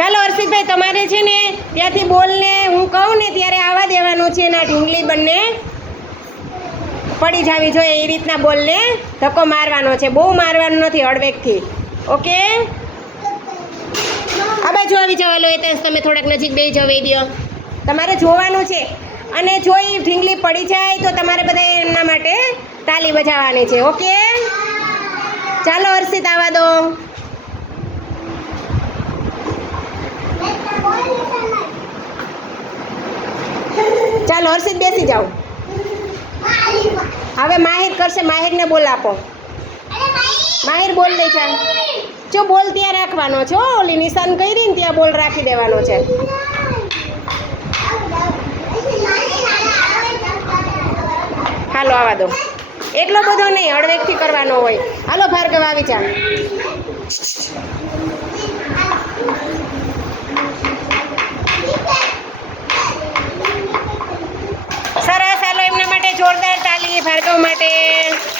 ચાલો હર્ષિતભાઈ, તમારે છે ને ત્યાંથી બોલને, હું કહું ને ત્યારે આવવા દેવાનું છે ના ઢીંગલી બંને. પડી જાવી જોઈએ એ રીતના બોલને. ધક્કો મારવાનો છે. બહુ મારવાનો નથી હળવેકથી. ઓકે? આ બાજુ આવી જવા લો એ તમે થોડાક નજીક બે જવાઈ દો તમારે જોવાનું છે. અને જો એ ઢીંગલી પડી જાય તો તમારે બધા એમના માટે તાલી બજાવવાની છે. ઓકે? ચાલો હર્ષિત આવવા દો. ચાલો હર્ષિત બેસી જાઓ. હવે માહિર કરશે, માહિરને બોલ આપો. માહિર બોલ લે છે. જો બોલ ત્યાં રાખવાનો છે ઓલી નિશાન કરી ને ત્યાં બોલ રાખી દેવાનો છે. હાલો, આવા દો. એટલો બધો નહીં, હળવેકથી કરવાનો હોય. હાલો, ભાર્ગવ, આવી જા. ફાળકો માટે.